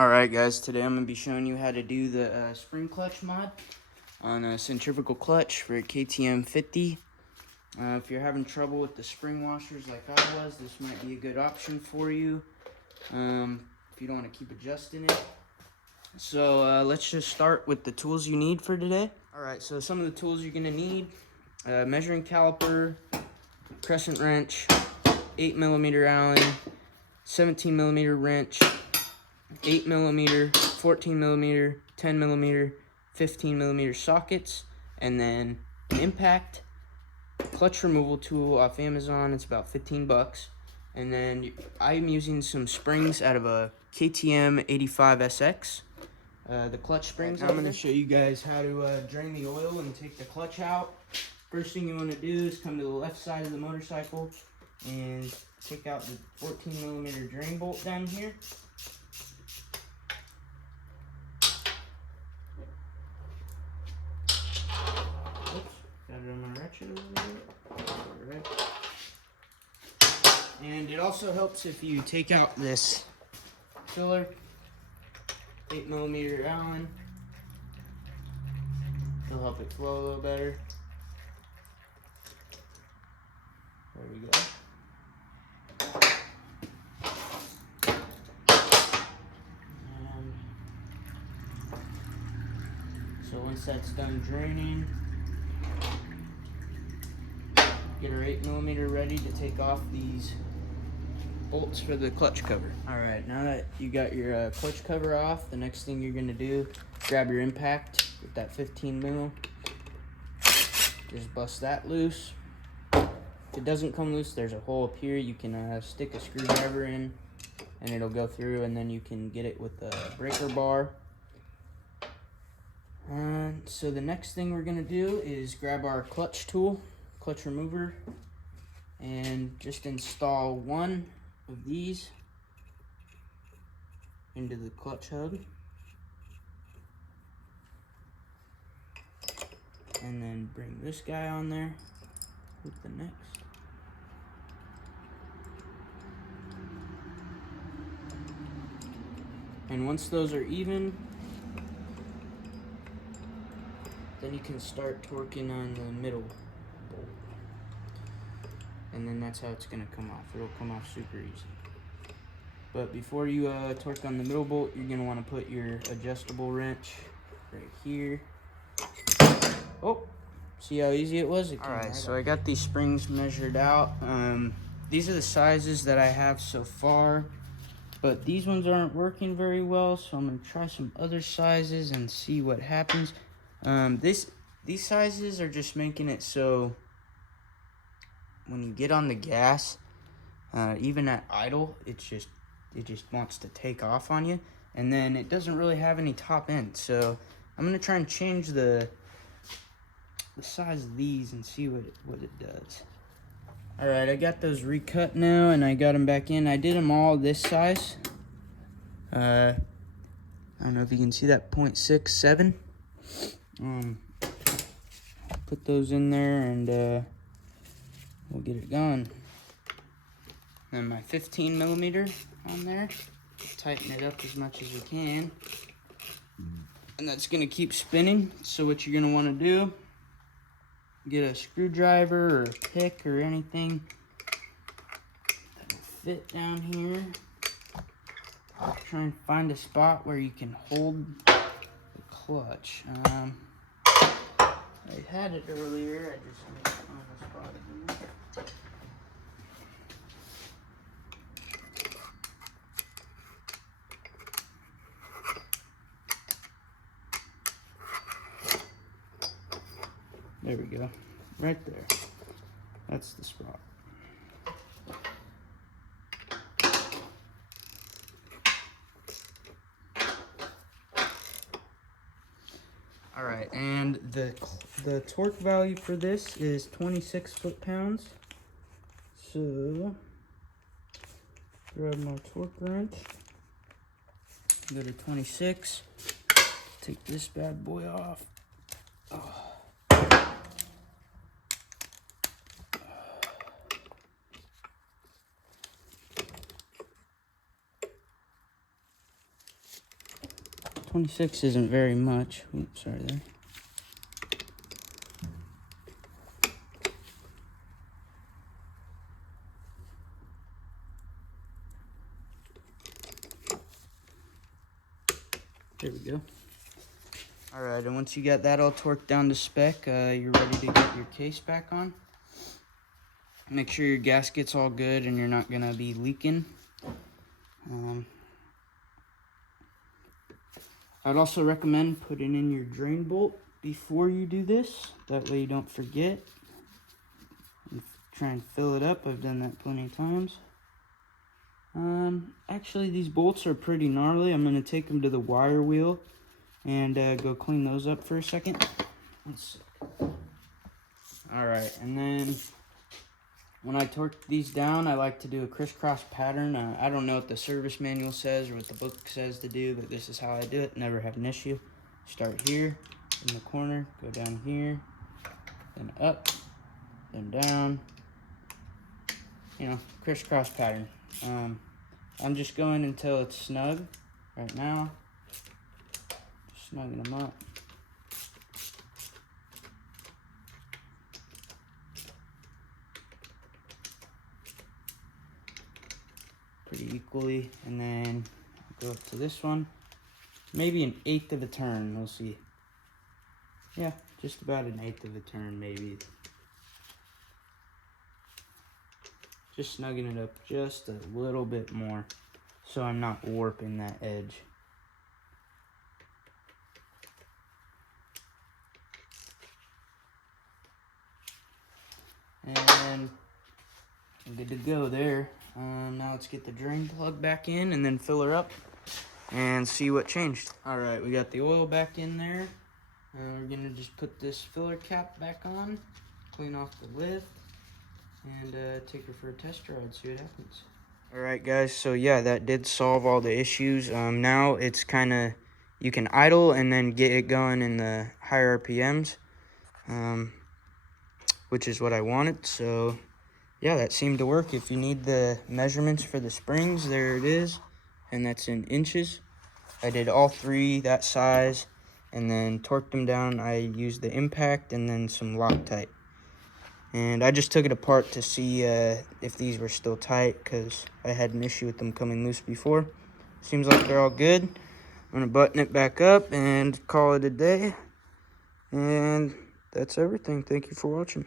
Alright guys, today I'm going to be showing you how to do the spring clutch mod on a centrifugal clutch for a KTM 50. If you're having trouble with the spring washers like I was, this might be a good option for you if you don't want to keep adjusting it. So let's just start with the tools you need for today. Alright, so some of the tools you're going to need: measuring caliper, crescent wrench, 8mm Allen, 17mm wrench, 8mm, 14mm, 10mm, 15mm sockets, and then an impact clutch removal tool off Amazon. It's about 15 bucks. And then I'm using some springs out of a KTM 85 SX. The clutch springs. Now I'm going to show you guys how to drain the oil and take the clutch out. First thing you want to do is come to the left side of the motorcycle and take out the 14mm drain bolt down here. Oops, got it on my ratchet over there. Alright. And it also helps if you take out this filler, 8mm Allen. It'll help it flow a little better. There we go. And so once that's done draining, get our 8mm ready to take off these bolts for the clutch cover. Alright, now that you got your clutch cover off, the next thing you're going to do, grab your impact with that 15mm. Just bust that loose. If it doesn't come loose, there's a hole up here. You can stick a screwdriver in and it'll go through, and then you can get it with a breaker bar. So the next thing we're going to do is grab our clutch tool, clutch remover, and just install one of these into the clutch hub, and then bring this guy on there with the next. And once those are even, then you can start torquing on the middle bolt. And then that's how it's going to come off. It'll come off super easy. But before you torque on the middle bolt, you're going to want to put your adjustable wrench right here. Oh, see how easy it was? Alright, so I got these springs measured out. These are the sizes that I have so far, but these ones aren't working very well, so I'm going to try some other sizes and see what happens. These sizes are just making it so when you get on the gas, even at idle, it just wants to take off on you, and then it doesn't really have any top end. So I'm gonna try and change the size of these and see what it does. All right, I got those recut now, and I got them back in. I did them all this size. I don't know if you can see that, 0.67. Put those in there, and we'll get it going. Then my 15mm on there. Tighten it up as much as you can. And that's going to keep spinning. So what you're going to want to do, get a screwdriver or a pick or anything that'll fit down here. Try and find a spot where you can hold the clutch. I had it earlier, I just need to find a spot again. There we go, right there. That's the spot. All right, and the torque value for this is 26 foot-pounds. So grab my torque wrench, go to 26, take this bad boy off. Oh. 26 isn't very much. Oops, sorry there. There we go. All right, and once you got that all torqued down to spec, you're ready to get your case back on. Make sure your gasket's all good and you're not gonna be leaking. I'd also recommend putting in your drain bolt before you do this. That way you don't forget. And try and fill it up. I've done that plenty of times. Actually, these bolts are pretty gnarly. I'm gonna take them to the wire wheel and go clean those up for a second. Let's see. All right, and then when I torque these down, I like to do a crisscross pattern. I don't know what the service manual says or what the book says to do, but this is how I do it. Never have an issue. Start here in the corner, go down here, then up, then down. You know, crisscross pattern. I'm just going until it's snug right now. Just snugging them up. Pretty equally, and then I'll go up to this one. Maybe an 1/8 of a turn, we'll see. Yeah, just about an 1/8 of a turn, maybe. Just snugging it up just a little bit more so I'm not warping that edge. And I'm good to go there. Now let's get the drain plug back in and then fill her up and see what changed. All right, we got the oil back in there. We're gonna just put this filler cap back on, clean off the lid, and take her for a test ride, see what happens. All right, guys, so yeah, that did solve all the issues. Now it's kind of, you can idle and then get it going in the higher RPMs, which is what I wanted. So yeah, that seemed to work. If you need the measurements for the springs, there it is, and that's in inches. I did all three that size and then torqued them down. I used the impact and then some Loctite. And I just took it apart to see if these were still tight, because I had an issue with them coming loose before. Seems like they're all good. I'm gonna button it back up and call it a day. And that's everything. Thank you for watching.